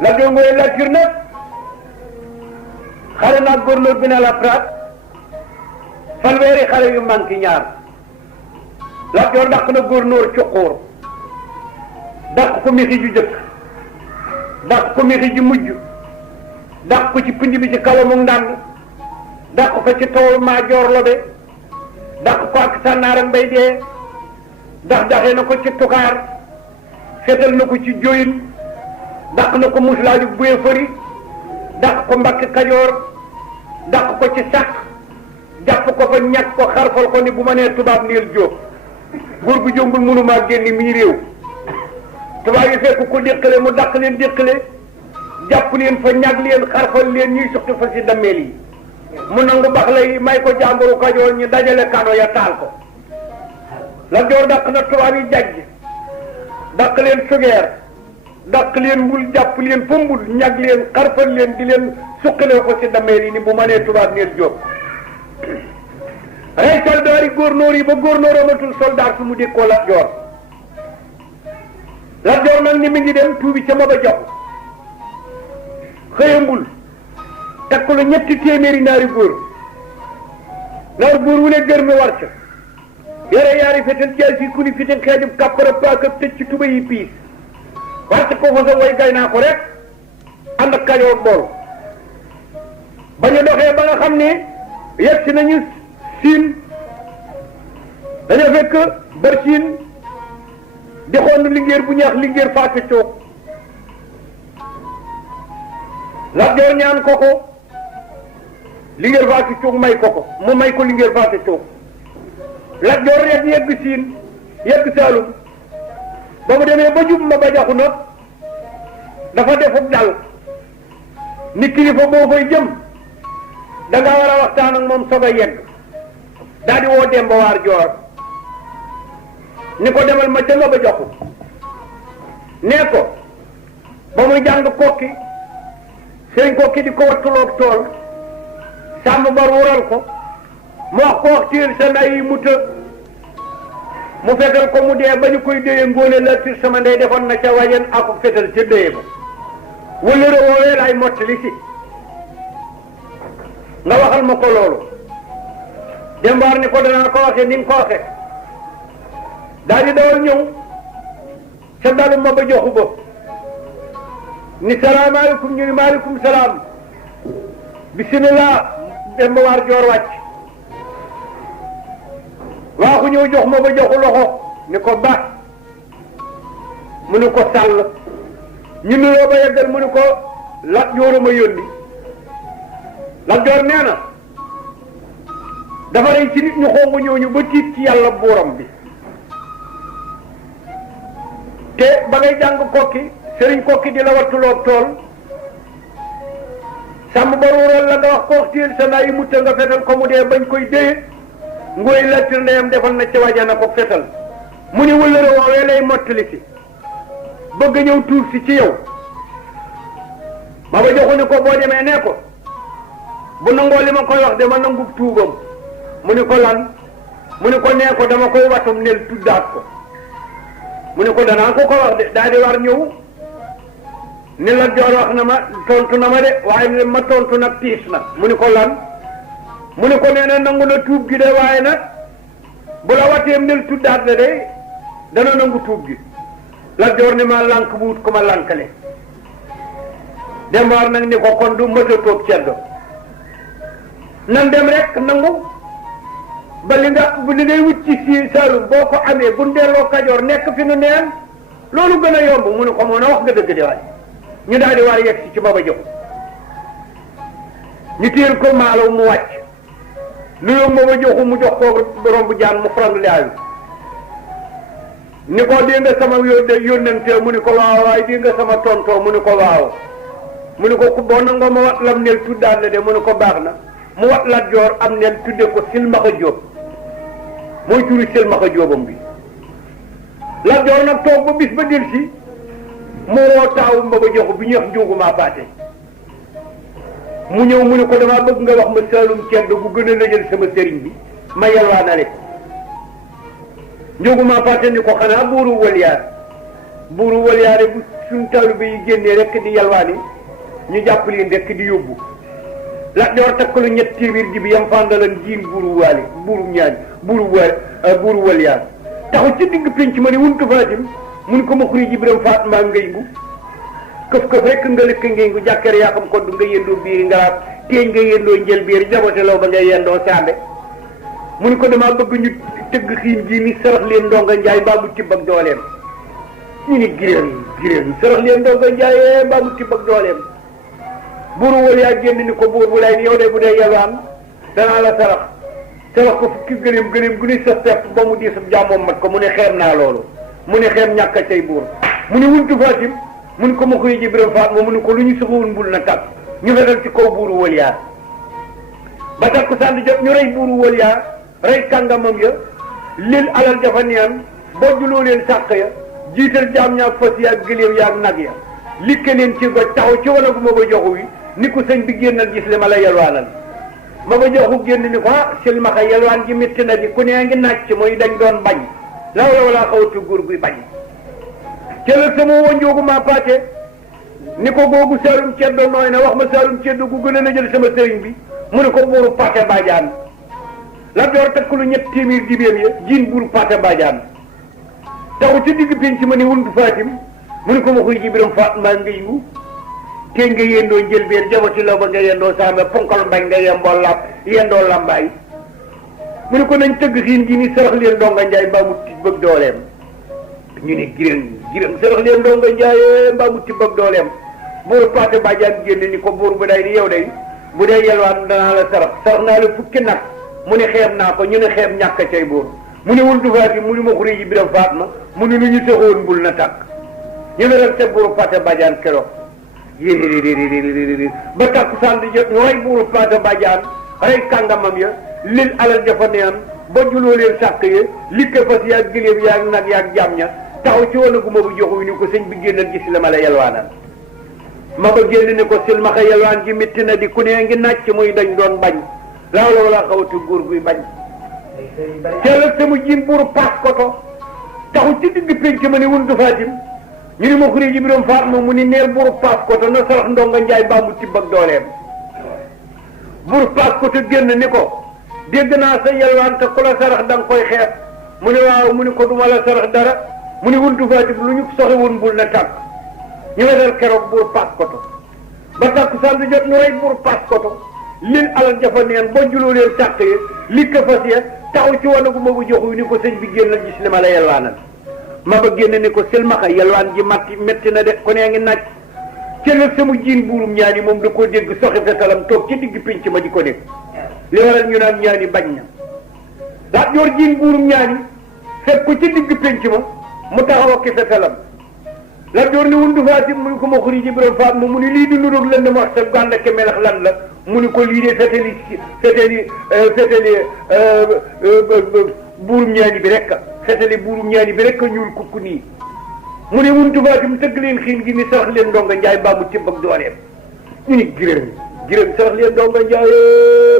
Lat Joor Ngoye Latyr nag xare naag gouverneur bi la Prat fanweeri xare yu manqué ñaar. Lat Joor dàq na gouverneur Cuqóor dàq ko mixi ju jëkk dàq ko mixi ju mujj dàq ko ci pind bi ci kawamu ndànd dàq ko ci tawul maa joor lobe dàq ko ak sànnaara mbay dee daxee na ko ci tukaar seetal na ko ci joyin dàq na ko muslaaju buye fëri dàq ko Mbàkke Kajoor dàq ko ci sàq jàpp ko fa ñàkk ko xarfal ko ni bu ma nee tubaab niil jóob góor gu jombul mënumaa génn mii réew tubaab yi fekk ko déqale mu dàq leen déqale jàpp leen fa ñàgg leen xarfal leen ñuy suxtu fa si dammeel yi mu nangu bax lay may ko jàmburu Kajoor ñu dajale kano ya taal ko. Lat Joor dàq na tubaab yi jajj dàq leen sugeer dàq leen mbul jàpp leen fa mbul ñàgg leen xarfal leen di leen suqalee ko si dammeel yi ni bu ma nee tubaab niil jóob rey soldaar yi góornóor yi ba góornóor amatul soldaar su mu dékkoo Lat Joor. Lat Joor nag ni mi ngi dem tuubi ca Maba Jaxu xëyambul takk lu 300 naari góor naar góor wu ne gër mi war ca yore yaari fetal jaay si ku ni fital xeejub kàppara paaka tëj ci tuba yi piis war ca ko fa sa way gay naa ko rek ànd ak Kajoor bool ba ñu doxee ba nga xam ne yegg si nañu siin dañoo fekk bar siin di xoon lingeer bu ñaax lingeer faate coog Lat Joor ñaan ko ko lingeer faate coog may ko ko mu may ko lingeer faate coog Lat Joor rek yegg siin yegg Saalum ba mu demee ba jub Maba Jaxu nag dafa defub dal ni kilifa boo fay jëm da nga war a waxtaan ak moom soog a yegg daal di woo Demba Waar Joor ni ko demal ma ca Maba Jaxu nee ko ba muy jàng kokki sëriñ kokki di ko wattuloog tool sàmm bar wural ko mu wax ko wax tiir sa nday yi mu të mu fetal ko mu dee ba ñu koy déye Ngoone Latyr sama ndey defoon na ca wajen ak fetal ca déye ba wëllëre woowee laay mottali si nga waxal ma ko loolu Dembaar ni ko danaa ko waxee ni nga ko waxee daal di dawal ñëw ca dalu Maba Jaxu ba ni salaamaaleykum ñu ni maaleykum salaam bisimilah Demba Waar Joor wàcc waaxu ñëw jox Maba Jaxu loxo ni ko baax mu ni ko sàll ñu nuyoo ba yeggal mu ni ko Lat Joor ma yónni Lat Joor nee na dafa rey ci nit ñu xongu ñooñu ba tiit ci yàlla buuram bi te ba ngay jàng kokki sëriñ kokki di la wattuloo tool sàmm ba ruural la nga wax ko wax téel sa naa yi mutta nga fetal ko mu dee bañ koy déye Ngoye Latyr ndeyam defal na ci wajana ko fetal mu ni wëllëre woowee lay mottali si bëgg ñëw tuub si ci yow Maba Jaxu ni ko boo demee nee ko bu nangoo li ma koy wax dama nangu tuubam mu ni ko lan mu ni ko nee ko dama koy watum nel tuddaat ko mu ni ko danaa ko wax de daal di war ñëw ni Lat Joor wax na ma tontu na ma de waaye ma tontu nag tiis na mu ni ko lan mu ni ko nee na nangu na tuub gi de waaye nag bu la wateem nel tuddaat la de dana nangu tuub gi Lat Joor ni ma lànk bu wut ko ma lànkale Dembaar nag ni ko kon du mësa toog ceddo nan dem rek nangu ba li ngay wut ci si Saalum boo ko amee bu delloo Kajoor nekk fi nu neen loolu gën a yomb mu ne ko mën a wax nga dëgg de waay ñu daal di war yegg si ci Maba Jaxu ñu téel ko maalaw mu wàcc nuyoo Maba Jaxu mu jox ko borom bu jaan mu frank laayu ni ko dégg nga sama yónnante mu ni ko waaw waaye dégg nga sama tontoo mu ni ko waaw mu ni ko ku boo nangoo ma wat lam neel tuddaat la de mu ni ko baax na mu wat Lat Joor am neel tudde ko Silmaxa Jóob mooy turi Silmaxa Jóobam bi Lat Joor nag toog ba bis ba del si mu woo taawu Maba Jaxu bi ñuy wax Njuugumaa Paate mu ñëw mu ni ko damaa bëgg nga wax ma Saalum ceddo bu gën a lëjal sama sëriñ bi ma yalwaanale Njuugumaa Paate ni ko xanaa buuru Walyaar bu suñu taalibe yi génnee rek di yalwaani ñu jàpp leen rek di yóbbu Lat Joor takkalu ñett téeméer ji bi yam fàndalan jiin buuru waali buuru ñaani buuru waliyaan taxu ci digg pénc ma ni wuntu Fatim mun ko ma xuri ji biram faat maa ngay ngu këf rek nga lëkk ngay ngu jàkkere yaa xam koddu nga yendoo biiri ngaraab teeñ nga yendoo njël biir jabote law ba ngay yendoo saambe mun ko damaa bëgg ñu tëgg xiin ji ni sarax leen ndonga njaay mbaa mu tibb ak dooleem ñu ni giréen sarax leen ndonga njaay mbaa mu tibb ak dooleem buuru wal yaa génn ni ko buur bu lay ni yow de bu dee yalwaan danaa la sarax ko fukki gëléem gu ni sa pepp ba mu diis jàmmoom mat ko mu ne xeem naa loolu mu ne xeem ñàkk a cay buur mu ne wuntu Fatim mun ko ma koy ji biram faat ma mu ne ko lu ñu soxowoon bul na tàkk ñu fetal ci kaw buuru wal yaa ba takku sànd jot ñu rey buuru wal yaa rey kàngamam ya lil alal jafa neen bojjuloo leen sàq ya jiital jaam ñaak fas yaak gëléem yaak nag ya likke leen ci goj taxaw ci wanagu ma ba joxu wi ni ko sëñ bi génnal gis li ma la yalwaanal ma ba joxu génn ni ko silmaxa yalwaan ji métti na di ku nee ngi nàcc mooy dañ doon bañ law la walaa xawatu góor guy bañ cëlal sama wonjoogu maa paate ni ko googu saalum ceddo nooy na wax ma saalum ceddo gu gën a jël sama sëriñ bi mu ne ko buuru paate baajaan Lat Joor takku lu ñett téeméer jibéem ya jiin buuru paate baajaan taxu ci digg pénc ma ni wuntu Fatim mu ne ko ma xuy ji biram faat maa nga yu teeñ nga yendoo njëlbéer jabati law ba nga yendoo saame ponkal mbañ nga yendoo lambaay mu ne ko nañ tëgg xiin ji ni sarax leen ndonga njaay mbaa mu tibb ak dooleem ñu ne giréem sarax leen ndonga njaay mbaa mu tibb ak dooleem buuru paate bàjjaan génn ni ko buur bu day ni yow day bu dee yelwaan danaa la sarax naa la fukki nag mu ne xeeb naa ko ñu ne xeeb ñàkk cay buur mu ne wuntu Fatim mu ne ma xuri ji biram faat ma mu ne lu ñu soxoon bul na tàkk ñu ne rek te buuru paate bàjjaan keroog ba takku sànd jot ñu rey buuru paate bàjjaan rey kàngamam ya lil alal jafa neen ba juloo leen sàkk ya likke fas yaag gëléem yaag nag yaag jaam ña taxaw ci wala gu ma bu joxu ni ko sëñ bi génnal gis la ma la yalwaanal ma ba génn ni ko silmaxa yalwaan ji métti na di ku nee ngi nàcc muy dañ doon bañ laaw la walaa xawatu góor guy bañ teelal sama jiin buuru paas koto taxu ci digg pénc ma ni wuntu Fatim ñu ni ma xuri ji biram faat ma mu ni neel buuru paas koto na sarax ndonga njaay baa mu tibb ak dooleem buuru paas koto génn ni ko dégg naa sa yalwaan te ku la sarax da nga koy xeeb mu ne waaw mu ni ko duma la sarax dara mu ni wuntu Fatim lu ñu soxe woon bul na tàkk ñu wetal keroog buur paas koto ba takku sànd jot ñu rey buur paas koto lil alal jafa neen boo juloo leen sàq yi li ko fas ya taxaw ci wanagu ma bu joxu ni ko sëñ bi génnal gis li ma la yalwaanal ma ba génn ni ko silmaxa yalwaan ji métti na de ku nee ngi naaj cëlal sama jiin buurum ñaani moom da koo dégg soxi fetalam toog ci digg pénc ma di ko dégg li waral ñu naan ñaani bañ na Lat Joor jiin buurum ñaani fekk ko ci digg pénc ma mu taxaw ak fetalam Lat Joor ni wundu Fatim mu ni ko ma xuri ji biram faat ma mu ni lii di nuroog lan dama wax sa gànda ke melax lan la mu ni ko lii de feteli buurum ñaani bi rek feteli buurum ñaani bi rek ñuul kukku nii mu ne wuntu Fatim tëgg leen xiin gi ni sarax leen ndonga njaay mbaa mu tibb ak dooleem ñu ni giréem sarax leen ndonga njaay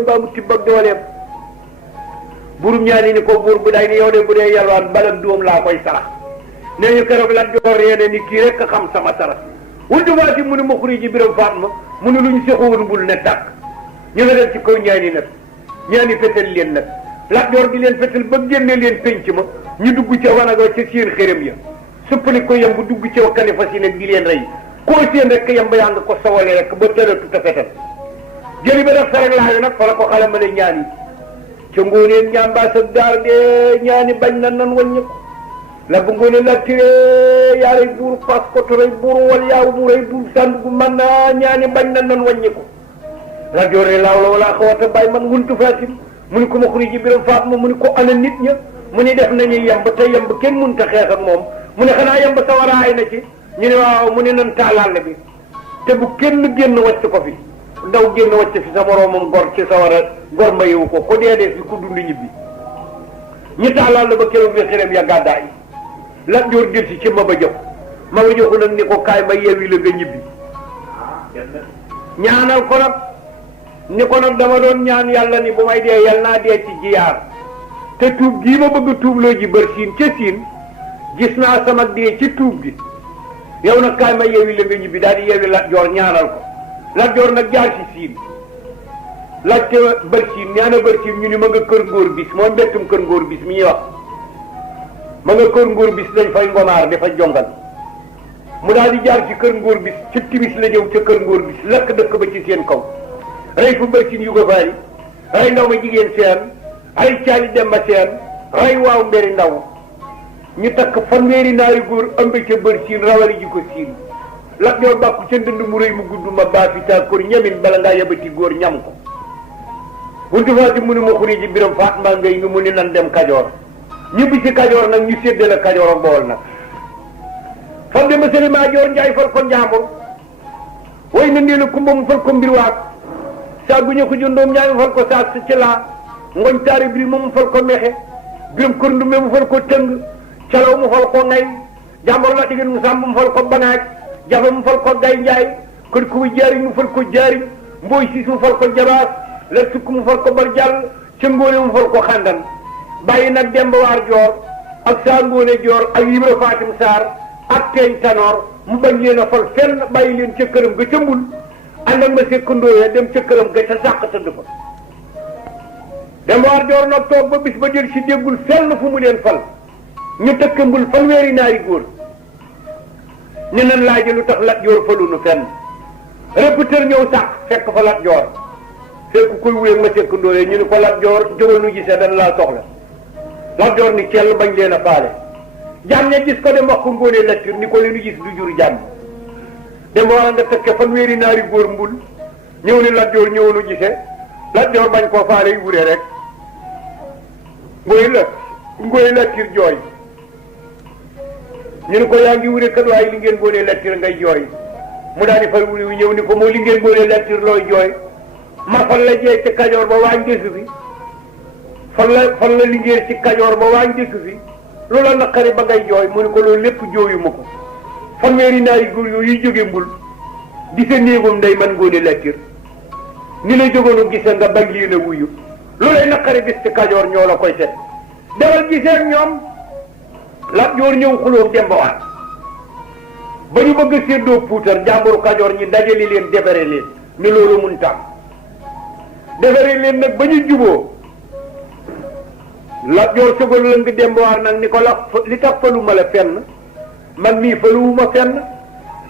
mbaa mu tibb ak dooleem buurum ñaani ni ko buur bu day ni yow de bu dee yalwaan balam doom laa koy sarax nee ñu keroog Lat Joor reene ni kii rek xam sama sarax wuntu Fatim mu ne ma xuri ji biram faat ma mu ne lu ñu soxowoon bul ne tàkk ñu nga dem ci kaw ñaani nag ñaani fetal leen nag Lat Joor di leen fetal ba génne leen pénc ma ñu dugg ca wanaga ca seen xërëm ya suppali ko yemb dugg ca kalifa si nag di leen rey koo seen rek yemb yaa nga ko sawale rek ba tëratu ta fetal jëli ba def sarag laayu nag fa la ko xale ma ne ñaani ca ngooneen ñaambaa sa daar de ñaani bañ na nan waññi ko la bu ngoone la tiré yaa rey buuru paas koto rey buuru wal yaaw mu rey buuru sànd gu man na ñaani bañ na nan waññi ko Lat Joor laaw la walaa xawata bàyyi man wuntu Fatim mu ni ko ma xuri ji biram faat ma mu ni ko ana nit ña mu ni def nañu yemb te yemb kenn mënut a xeex ak moom mu ne xanaa yemb sawaraay na ci ñu ne waaw mu ne nan taalaal bi te bu kenn génn wàcc ko fi ndaw génn wàcc fi sa moroomam gor ci sawara gor mayewu ko dee fi ku dund ñibbi ñu taalaal ba keroog bi xërëm ya gàddaay Lat Joor dir si ci ma ba joxu nag ni ko kaay ma yeewi la nga ñibbi ñaanal ko nag ni ko nag dama doon ñaan yàlla ni bu may dee yal naa dee ci jiyaar te tuub gii ma bëgg tuub loo ji bër siin ca siin gis naa sama dee ci tuub gi yow nag kaay ma yeewi la nga ñibbi daal di yeewi Lat Joor ñaanal ko Lat Joor nag jaar ci siin laajte bërsiin ñaana bërsiin ñu ni ma nga kër ngóor bis moo mbettum kër ngóor bis mi ñuy wax ma nga kër ngóor bis dañ fay ngomaar dafa jongal mu daal di jaar ci kër ngóor bis ci timis la ñëw ca kër ngóor bis lakk dëkk ba ci seen kaw rey fu bërsiin yu ko faari rey ndaw ma jigéen seen ay caali demba seen rey waaw mberi ndaw ñu takk fanweeri naari góor ëmb ca bërsiin rawali ji ko siin Lat Joor bàkku ca ndënd mu rëy mu gudd ma baafitaa kor ñamin bala ngaa yabati góor ñam ko buntu faati mu ni ma xuri ji biram faat maa ngay ngi mu ni nan dem Kajoor ñibbi si Kajoor nag ñu séddale Kajoor ak Bawol nag fam de masali maa joor njaay fal ko njaambur way na ndee la kumba mu fal ko mbir waat saa gu ñu ko jundoom ñaay mu fal ko saas ci laa ngoñ taari biri mu fal ko mexe biram kër ndume mu fal ko tëng calaw mu fal ko ngay jàmbor la diggéen mu sàmb mu fal ko banaaj jafe mu fal ko gay njaay kër ku mu jaariñ mu fal ko jaariñ mbooy siis mu fal ko jabaas la sukk mu fal ko bar jàll ca ngóone mu fal ko xàndan bàyyi nag Demba Waar Joor ak saa ngóone Joor ak Ibra Fatim Saar ak teeñ Tanoor mu bañ leen a fal fenn bàyyi leen ca këram ga ca mbul ànd ak ma sekkandooyee dem ca këram ga ca sàq tëdd fa Demba Waar Joor nag toog ba bis ba jël si déggul fenn fu mu leen fal ñu tëkk mbul fanweeri naari góor ñu nan laaji lu tax Lat Joor falunu fenn répéteur ñëw sàq fekk fa Lat Joor fekk koy wéeg ma sekkandooyee ñu ni ko Lat Joor jógal nu gisee dana laa soxla Lat Joor ni cell bañ leen a faale jàmm ne gis ko dem wax ko Ngoone Latiir ni ko leenu gis du jur jàmm dem war a nga tëkke fanweeri naari góor mbul ñëw ni Lat Joor ñëw nu gisee Lat Joor bañ koo faale yu wuree rek Ngoone Latiir jooy ñu ni ko yaa ngi wure kat waaye li ngeen Ngoone Latiir ngay jooy mu daal di fay wuri wu ñëw ni ko moo li ngeen Ngoone Latiir looy jooy ma fan la jee ci Kajoor ba waañ desu fi fan la liggéey ci Kajoor ba waañ desu fi loola naqari ba ngay jooy mu ne ko loolu lépp jooyu ma ko fanweeri naari góor yooyu jóge mbul di sa néegum ndey man Ngoone Latiir ni la jógoonu gise nga bañ leen a wuyu loolay naqari bis ci Kajoor ñoo la koy set demal gisee ñoom Lat Joor ñëw xulóom Demba Waar ba ñu bëgg a séddoo puutar jàmburu Kajoor ñi dajale leen defare leen ni loolu mun tam defare leen nag ba ñu juboo Lat Joor sëgal la nga Demba Waar nag ni ko li tax faluma la fenn man mii faluwuma fenn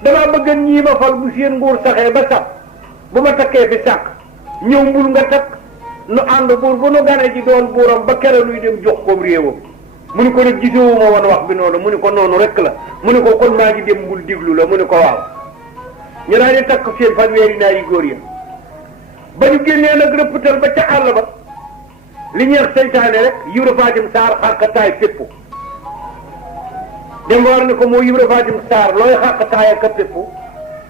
damaa bëgg ñii ma fal bu seen nguur saxee ba sax bu ma takkee fi sàkk ñëw mbul nga takk nu ànd buur bu nu gane ji doon buuram ba kere luy dem jox ko réewam mu ni ko nag gisewuma woon wax bi noonu mu ni ko noonu rek la mu ni ko kon maa ngi dem mbul diglu la mu ni ko waaw ñu daal di takk seen fanweeri naari góor yi ba ñu génnee nag rëpptal ba ca àll ba li ñeex seytaane rek Ibra Fatim Saar xàqataay fépp Demba Waar ni ko moo Ibra Fatim Saar looy xàqataay ak a fépp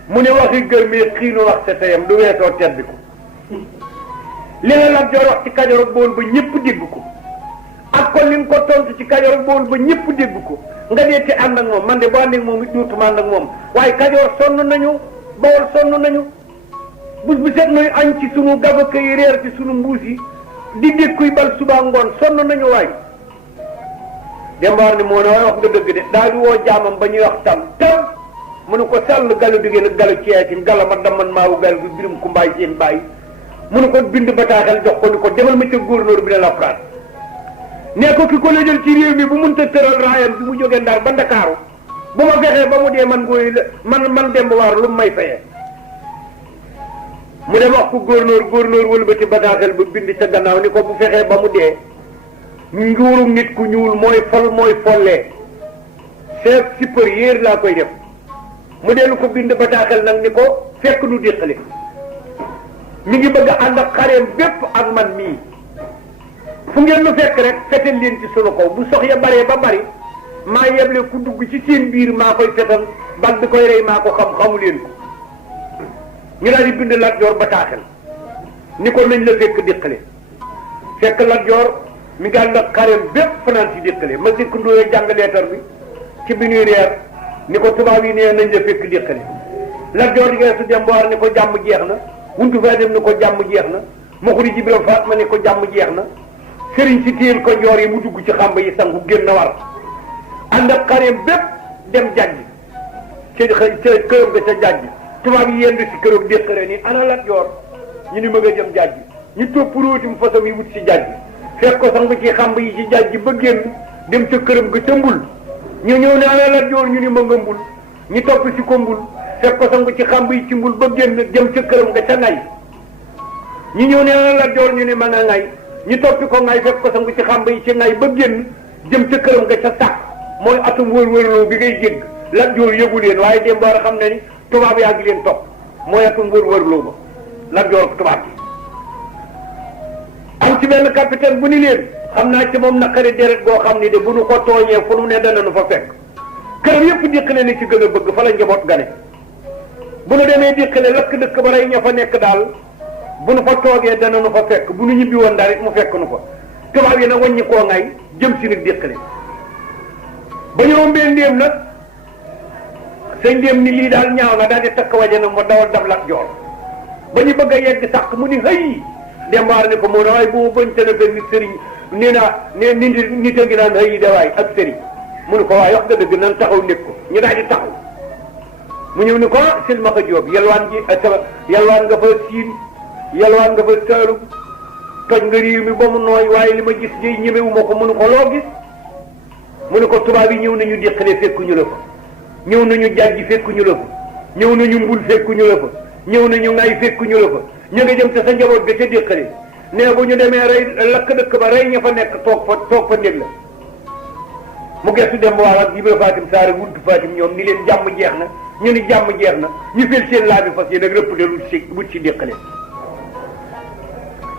mu ne waxi gërmee xiinu wax sa teyam du weesoo tedd ko li nga Lat Joor wax ci Kajoor ak Bawol ba ñëpp dégg ko ak kon li nga ko tontu ci Kajoor ak Bawol ba ñëpp dégg ko nga dee te ànd ak moom man de boo ànd ak moom it duutuma ànd ak moom waaye Kajoor sonn nañu Bawol sonn nañu bus bu set nuy añ ci sunu gabaka yi reer ci sunu mbuus yi di dékkuy bal suba ngoon sonn nañu waay Demba Waar ni moo ne waaye wax nga dëgg de daal di woo jaamam ba ñuy wax tam mu ne ko sàll galu digée nag galu ceetin gala ma daman maawu gal bi birum ku mbaay seen bàyyi mu ne ko bind bataaxel jox ko ni ko demal ma ca gouverneur bi ne la France nee ko ki ko la jël ci réew mi bu mënta tëral raayam bi mu jógee Ndar ba Ndakaaru bu ma fexee ba mu dee man ngooy man Demba Waar lu mu may fayee mu dem wax ko gouverneur wëlbati bataaxel ba bind ca gannaaw ni ko bu fexee ba mu dee nguurum nit ku ñuul mooy follee chef supérieur laa koy def mu dellu ko bind bataaxel nag ni ko fekk nu déqale mi ngi bëgg a ànd ak xareem bépp ak man mii fu ngeen nu fekk rek fetal leen ci sunu kaw bu sox ya baree ba bari maa yeble ku dugg ci seen biir maa koy fetal bal bi koy rey maa ko xamu leen ko ñu daal di bind Lat Joor bataaxel ni ko nañ la fekk déqale fekk Lat Joor mi ngi ànd ak xareem bépp fanaan ci déqale ma sikk ndooyee jàng leetar bi ci bi ñuy reer ni ko tubaab yi nee nañ la fekk déqale Lat Joor di geesu Demba Waar ni ko jàmm jeex na wuntu faa dem ni ko jàmm jeex na ma xuri ji Biram Faat ma ni ko jàmm jeex na sëriñ si téyel ko njoor yi mu dugg ci xàmb yi sangu génn war ànd ak xareem bépp dem jàngi ca këram nga ca jàjj tubaab yi yendu si këram déqale ni ana Lat Joor ñu ni ma nga jëm jàjj ñu topp róotim fasam yi wut si jàjj fekk ko sax ci xamb yi ci jàjj ba génn dem ca këram ga tëmbul ñu ñëw ne ana Lat Joor ñu ni ma nga mbul ñu topp si ko mbul fekk ko sax ci xamb yi ci mbul ba génn jëm ca këram ga ca ngay ñu ñëw ne ana Lat Joor ñu ni ma nga ngay ñu toppi ko ngay fekk ko sax ci xamb yi ci ngay ba génn jëm ca këram ga ca sàkk mooy atum wër-wërloo bi ngay jégg Lat Joor yëgu leen waaye dem war a xam ne ni tubaab yaa ngi leen topp mooy atum wër-wërloo ba Lat Joor tubaab bi am ci benn capitaine bu ni leen xam naa ci moom naqari deret goo xam ni de bu nu ko tooñee fu nu ne dana nu fa fekk këram yëpp diqale ni ci gën a bëgg fa la njaboot gane bu nu demee diqale lakk dëkk ba rey ña fa nekk daal bu nu fa toogee dana nu fa fekk bu nu ñibbi woon daal it mu fekk nu fa tubaab yi nag wàññi koo ngay jëm si nag diqale ba ñu rombee ndéem nag sëñ ndéem ni lii daal ñaaw na daal di takk waje na ma dawal dab Lat Joor ba ñu bëgg a yegg sàq mu ni hëy dembaar ni ko moo na waaye bu ma bañ téléphone ni sëriñ nee naa ne nit a ngi naan hëy de waay ak sëriñ mu ni ko waaye wax nga dëgg nan taxaw nekk ko ñu daal di taxaw mu ñëw ni ko silmaxa Jóob yalwaan ji yalwaan nga fa Siin yalwaan nga fa Saalum toj nga réew mi ba mu nooy waaye li ma gis jëy ñemewu ma ko mu ni ko loo gis mu ni ko tubaab yi ñëw nañu déqale fekkuñu la fa ñëw nañu jàjji fekkuñu la fa ñëw nañu mbul fekkuñu la fa ñëw nañu ngay fekkuñu la fa ñu nga jëm te sa njaboot ga ca déqale nee bu ñu demee rey lakk dëkk ba rey ña fa nekk toog fa néeg la mu gestu dem waaw ak Ibra Fatim Saare wuntu Fatim ñoom ni leen jàmm jeex na ñu ni jàmm jeex na ñu fel seen laa bi fas yi nag rëpp de wut si déqale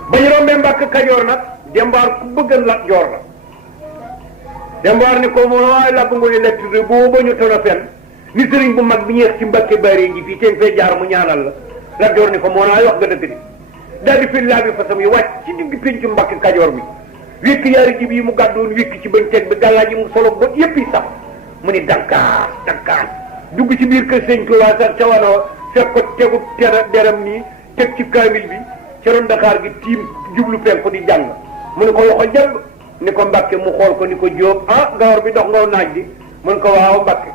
ba ñu rombee Mbàkke Kajoor nag dembaar ku bëggan Lat Joor la dembaar ni ko moom waaye làbb nga ni lett de boo ba ñu tono fen ni sëriñ bu mag bi ñeex ci Mbàkke Bari ngi fii teen fee jaar mu ñaanal la Lat Joor ni ko moo naa wax nga dëgg di daal di fel laa bi fasam yi wàcc ci digg péncu Mbàkke Kajoor bi wékk yaari jib yi mu gàddoon wékk ci bañ teg bi gàllaaj yi mu solo ba yépp yi sax mu ni dankaar dankaar dugg ci biir kër sëñ Tuubaa sax ca wanoo fekk ko tegu deram nii teg ci kaamil bi ca ron Dakar gi tiim jublu penku di jàng mu ni ko loxo jàll ni ko Mbàkke mu xool ko ni ko Jóob ah gawar bi dox ngaw naaj di mun ko waaw Mbàkke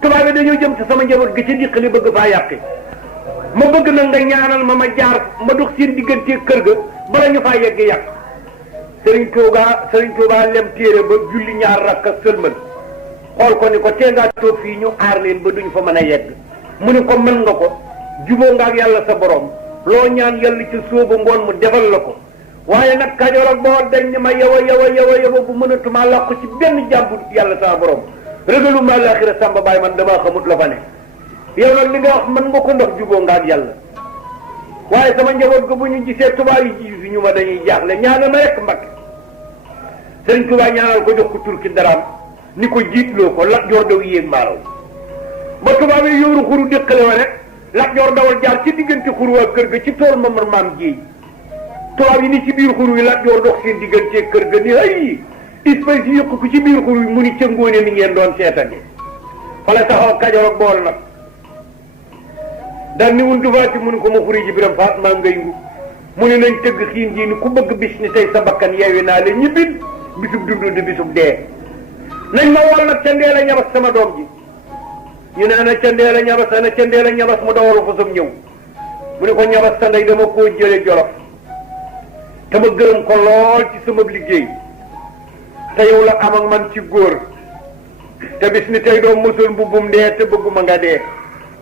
tubaab bi dañoo jëm ci sama njaboot gi ci diqali bëgg faa yàqi ma bëgg nag nga ñaanal ma jaar ma dox seen diggante kër ga bala ñu faa yegg yàq Sëriñ Tuubaa lem téere ba julli ñaar rakk ak sëlmal xool ko ni ko tee ngaa toog fii ñu aar leen ba duñu fa mën a yegg mu ni ko mën nga ko juboo nga ak yàlla sa borom loo ñaan yàlla ci sóoba ngoon mu defal la ko waaye nag Kajoor ak Bawol dañ ne ma yow bu mënatuma làqu ci benn jàmbu yàlla sa borom régaluma laaxira Samba Baay man damaa xamut la fa ne yow nag li nga wax mën nga ko ndox juboo nga ak yàlla waaye sama njaboot ko bu ñu gisee tubaab yi ji ñu ma dañuy jaaxle ñaanal ma rek Mbàkke Sëriñ Tuubaa ñaanal ko jox ko turki daraam ni ko jiitloo ko Lat Joor daw yéeg maaraw ba tubaab yi yóoru xuru déqale wa rek Lat Joor dawal jaar ci diggante xuru waa kër ga ci tool mamar maam jéey tubaab yi ni ci biir xuru yi Lat Joor dox seen diggante kër ga ni ay espèce yi yëq ko ci biir xuru yi mu ni ca ngóone mi ngeen doon seetani fa la taxaw Kajoor ak Bawol nag daan ni wun dufaati mu ni ko ma xuri ji biram faat maa ngay ngu mu ne nañ tëgg xiin ji ni ku bëgg bis ni tey sa bakkan yeewi naa leen ñibbin bisub dundu di bisub dee nañ ma wol nag ca ndee la ñabas sama doom ji ñu ne ana ca ndee la ñabas mu dawalu fa sam ñëw mu ne ko ñabas sa ndey dama koo jële Jolof te ma gërëm ko lool ci sama liggéey te yow la am ak man ci góor te bis ni tey doom mësul mbubbum dee te bëgguma nga dee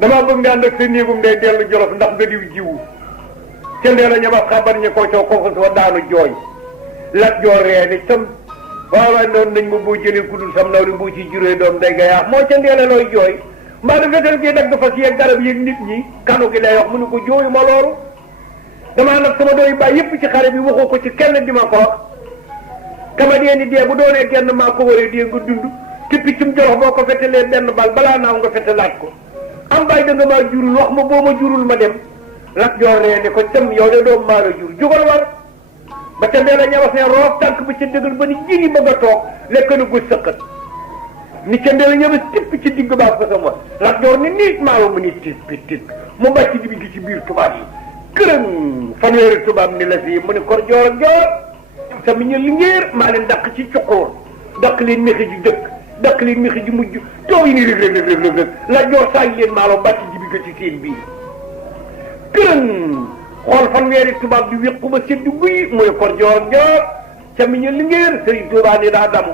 damaa bëgg nga ànd ak sa néegum ndey dellu Jolof ndax nga diw jiwu ca ndee la ñabas xabar ñi ko coow ko fa daanu jooy Lat Joor ree ni tam waaw waaye noonu nañ ma boo jëlee kudul sam naw li boo ci juree doom day ga yaax moo ca ndeela looy jooy mbaa da fetal gi dagg fas yeeg garab yeeg nit ñi kanu gi lay wax mu ne ko jooyu ma loolu damaa nag sama dooy bàyyi yëpp ci xare bi waxoo ko ci kenn di ma ko wax kama dee ni dee bu doonee genn maa ko waree dee nga dund te piccum Jolof boo ko fetalee benn bal balaa naaw nga fetalaat ko am bàyyi da nga maa jurul wax ma boo ma jurul ma dem Lat Joor ree ni ko tam yow de doom maa la jur jugal war ba ca ndee la ñawas ne roof tànk bi ca dëggal ba ni jigi bëgg a toog lekk na gu sëqat ni ca ndee la ñawas tipp ci digg baax ko sama Lat Joor ni niit maawa mu ni tipp mu bàcc di bi ci biir tubaab yi kërëm fanweeri tubaab ni la fii mu ne kor joor ak joor sama ñu li ngéer maa leen dàq ci cuqóor dàq leen mexi ju jëkk daq leen mixi ji mujj toow yi ni rëg la joor saañ leen maalaw bàcc ji bi ko ci seen biir kërën xool fanweeri tubaab bi wéqu ba seddu guy muy kor joor ca mi ñu lingeer Sëriñ Tuubaa ni daa damu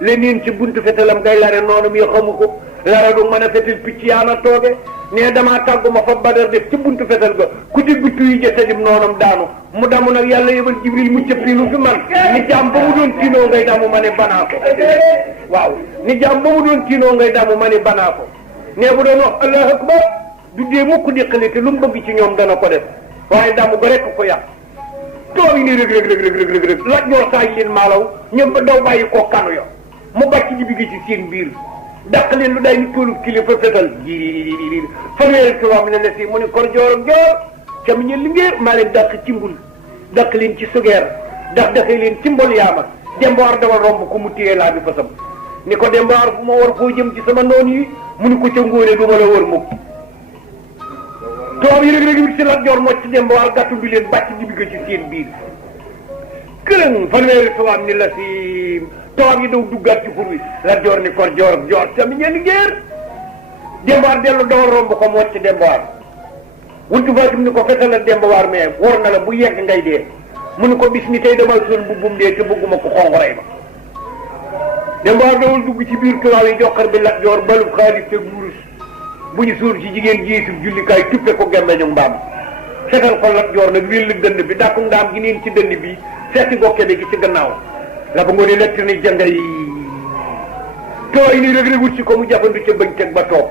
leneen ci buntu fetalam ngay lare noonu mi xamu ko lara du mën a fetal picc yaana tooge ne damaa tàggu ma fa Badar def ci buntu fetal ga ku dégg tuy jëtadim noonam daanu mu damu nag yàlla yebal Jibril mu cëppi lu fi man ni jaam ba mu doon tiinoo ngay damu ma ne banaa ko waaw ni jaam ba mu doon tiinoo ngay damu ma ne banaa ko ne bu doon wax allahu akbar du dee mukk déqali te lu mu bëgg ci ñoom dana ko def waaye damu ba rekk ko yàq too yi ni rëg la ñoo saaj leen maalaw ñoom ba daw bàyyi koo kanu yo mu bàcc ji bi gi ci seen biir dàq leen lu day ni toolu kilifa fetal ji fanweeri tubaab ne la si mu ni kor joor ca mi ñu lingeer maa leen dàq ci mbul dàq leen ci sugeer daqee leen ci mbol yaama dembaar dama romb ko mu téye laa bi fasam ni ko dembaar fu ma war koo jëm ci sama noon yi mu ni ko ca ngóone du ma la wër mukk tubaab yi rëg si la joor mocc dembaar gàttu bi leen bàcc ji bi ko ci seen biir kërën fanweeri tubaab ni la si tubaab yi daw duggaat ci xur wi la joor ni kor joor ca mi ñu lingeer dembaar dellu dawal romb ko mocc dembaar wuntu Fatim ni ko fetal dembawaar mais wor na la bu yegg ngay dee mu ni ko bis ni tey damal sol bu bum dee te bëgguma ko xonqorey ma dembawaar dawal dugg ci biir tubaab yi joxar bi Lat Joor balub xaalis te wurus bu ñu suur ci jigéen jiitu jullikaay tuppe ko gemmeñu mbaam fetal ko Lat Joor nag wéll dënd bi dàkku ndaam gi neen ci dënd bi seeti gokke bi gi ci gannaaw la ba ngoone lett ni jangay tooy ni rëg wut si ko mu jafandu ca bañ teg ba toog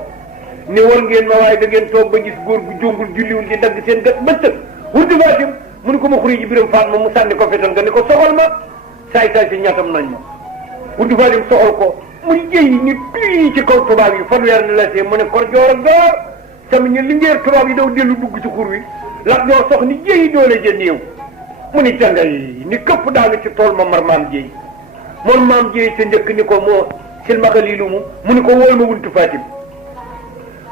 ni war ngeen ma waaye da ngeen toog ba gis góor gu jóngul julliwul di dagg seen gët bëccëg wuntu Fatim mu ni ko ma xuri ji biram faat ma mu sànni ko fetal nga ni ko soxal ma saay si ñatam nañ ma wuntu Fatim soxal ko muy jëy ni tuy ci kaw tubaab yi fanweer ni la see mu ne kor joor sami ñu lingeer tubaab yi daw dellu dugg ci xur wi Lat Joor sox ni jëy doole ja néew mu ni jangay ni këpp daanu ci tool ma mar maam jéy moom maam jéy te njëkk ni ko moo silmaxa lii lu mu ni ko wóol ma wuntu Fatim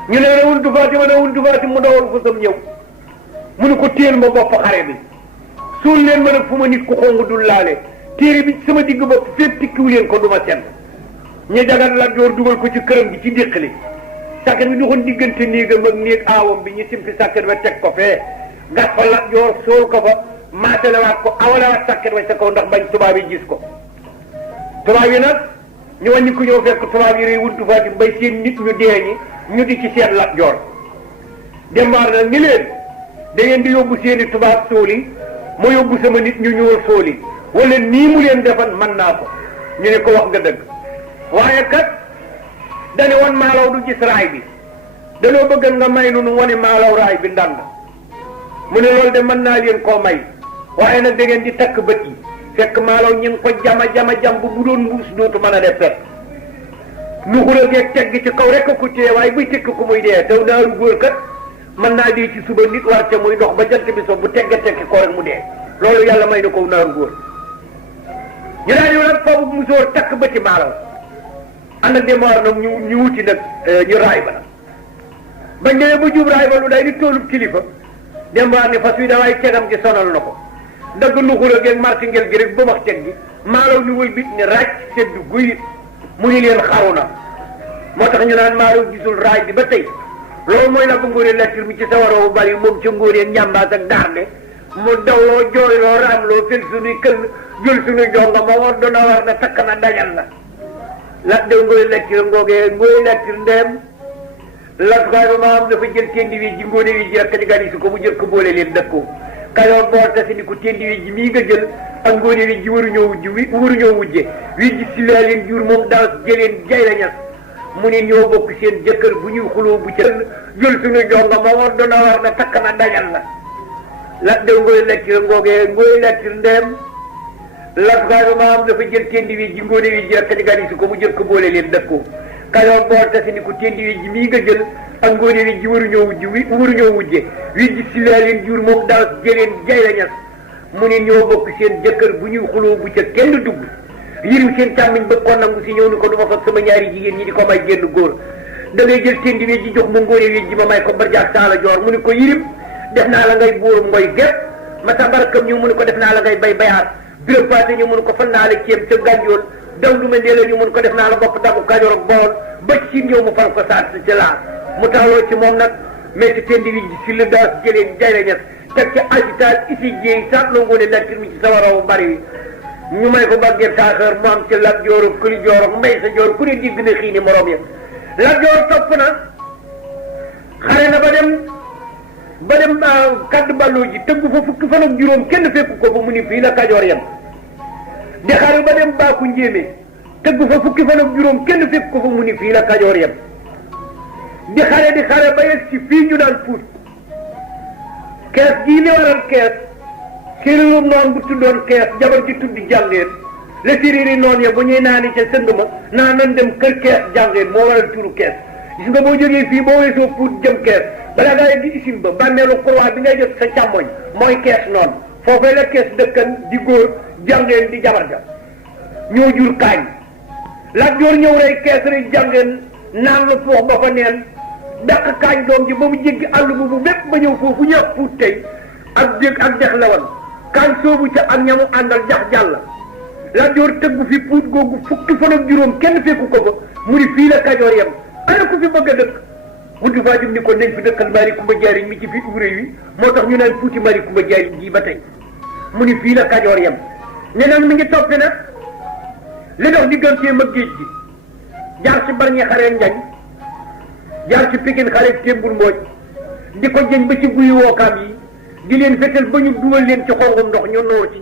ñu ne wuntu Fatim mu dawal ko sam ñëw mu ni ko téel ma bopp xare bi suul leen ma nag fu ma nit ku xong dul laale téere bi sama digg bopp fépp tikkiwu leen ko du ma sedd ñu jagat Lat Joor dugal ko ci këram gi ci déqali sàkket bi doxoon diggante néegam ak néeg aawam bi ñu simpi sàkket ba teg ko fee gas fa Lat Joor sool ko fa maatalewaat ko awalewaat sàkket wa sa kaw ndax bañ tubaab yi gis ko tubaab yi nag ñu wàññi ko ñëw fekk tubaab yi rey wuntu Fatim bay seen nit ñu dee ñi ñu di ci seet Lat Joor dembaar nag ni leen da ngeen di yóbbu seeni tubaab sóoli ma yóbbu sama nit ñu ñëwal sóoli wala nii mu leen defan mën naa ko ñu ne ko wax nga dëgg waaye kat dane woon maalaw du gis raay bi danoo bëgg nga may nu wane maalaw raay bi ndànd mu ne loolu de mën naa leen koo may waaye nag da ngeen di takk bët yi fekk maalaw ñi ngi ko jam bu doon mbuus dootu mën a def fet lu xura geeg teg gi ci kaw rek a ko téye waaye buy tekk ko muy dee taw naaru góor kat mën naa dee ci suba nit war ca muy dox ba jant bi so bu tegge tekki ko rek mu dee loolu yàlla may na ko naaru góor ñu daal di nag foofu musóor takk bëti maalaw ànd ak dembaar nag ñu wuti nag ñu raay ba nag bañ demee ba jub raay ba lu day di toolub kilifa dembaar ni fas wi dawaay cegam gi sonal na ko dagg lu xura geeg martingel gi rek ba wax teg gi maalaw ni wël bit ni ràcc seddu guy mu ni leen xaru na moo tax ñu naan maalaw gisul raay bi ba tey loolu mooy la ko ngóoree lecture mi ci sawaroo bu bari moom ca ngóoree ñambaas ak daarne mu dawloo jooyloo raamloo fel suñuy këll jël suñuy jonga ma war dona war na takk na dajal na la dew ngóoree lecture ngoogee ngóoree lecture ndeem latukaay ba ma am dafa jël tendi wi ji ngóone wi ji rek di gani su ko mu jël ko boole leen dëkkoo kayoon boor tasi ni ko tendi wi ji mii nga jël ak ngóone wi ji waruñoo wujje wi ji si laa leen jur moom dans jëleen jay la ñas mu ne ñoo bokk seen jëkkër bu ñuy xuloo bu ca jël suñu jonga ma war dona war na takk na dajal na la dew ngóoy lecture ngoogee ngóoy lecture ndeem latukaay ba ma am dafa jël tendi wi ji ngóone wi ji rek di gani su ko mu jël ko boole leen dëkkoo kayoon boor tasi ni ko tendi wi ji mii nga jël ak ngóone wi ji waruñoo wujje wi ji si laa leen jur moom dans jëleen jay la ñas mu ne ñoo bokk seen jëkkër bu ñuy xuloo bu ca kenn dugg yëriw seen càmmiñ bëgg ko nangu si ñëw ni ko du ma fag sama ñaari jigéen ñi di ko may génn góor da ngay jël tendi wi ji jox ma ngóone wi ji ma may ko barjaak saala joor mu ni ko yërim def naa la ngay buurum ngoy gépp ma sa barakam ñëw mu ni ko def naa la ngay bay bayaat biram paate ñëw mu ni ko fan naa la ceeb ca gànjool daw lu ma nee la ñu mun ko def naa la bopp dagu Kajoor ak Bawol ba ci ñëw mu fal ko saat si ci laa mu taxawloo ci moom nag mais tendi wi si la daas jëlee jay ñes teg ci agitage isi jéey saat loo ngoone lattir mi ci sama raw bari wi ñu may ko Baggeer Saaxeer mu am ci Lat Joor ak Kuli Joor ak Mbay Sa Joor ku ne digg na xiini morom ya Lat Joor topp na xare na ba dem kaddu balloo ji tëggu fa fukki fan ak juróom kenn fekku ko fa mu ni fii la Kajoor yem di xare ba dem baaku njéemé tëggu fa fukki fan ak juróom kenn fekku ko fa mu ni fii la Kajoor yem di xare ba yegg ci fii ñu daan Fuut kees gii li waral kees séeréerum noon bu tuddoon kees jabar ji tuddi jàngeen la séeréeri noon ya bu ñuy naani ca sënd ma naa nan dem kër kees jàngeen moo waral turu kees gis nga boo jógee fii boo weesoo Fuut jëm kees balaa ngaa yegg di isim ba bàmmeelu croix bi ngay jot sa càmmoñ mooy kees noonu foofee la kees dëkkan di góor jàngeen di jabar ja ñoo jur kaañ Lat Joor ñëw rey kees rek jàngeen naan la foox ba fa neen dàq kaañ doom ji ba mu jéggi àll bu bépp ba ñëw foofu ñëpp Fuut tey ak dég ak dex la woon kaañ soobu ca ak ñamu àndal jax jàll Lat Joor tëggu fi Fuut googu fukki fan ak juróom kenn fekku ko fa mu ni fii la Kajoor yem ana ku fi bëgg a dëkk Wundu Faajum ni ko nañ fi dëkkal Mari Kumba Jaariñ mi ci fi ubré wi moo tax ñu naan Fuuti Mari Kumba Jaariñ ji ba tey mu ni fii la Kajoor yem ne nag mi ngi toppi nag li dox digganteem ak géej gi jaar ci Barñi xaree Njañ jaar ci Pikin xaree Témbul Mbooj di ko jëñ ba ci guyi wookaam yi di leen fetal ba ñu dugal leen ci xongum ndox ñu noor ci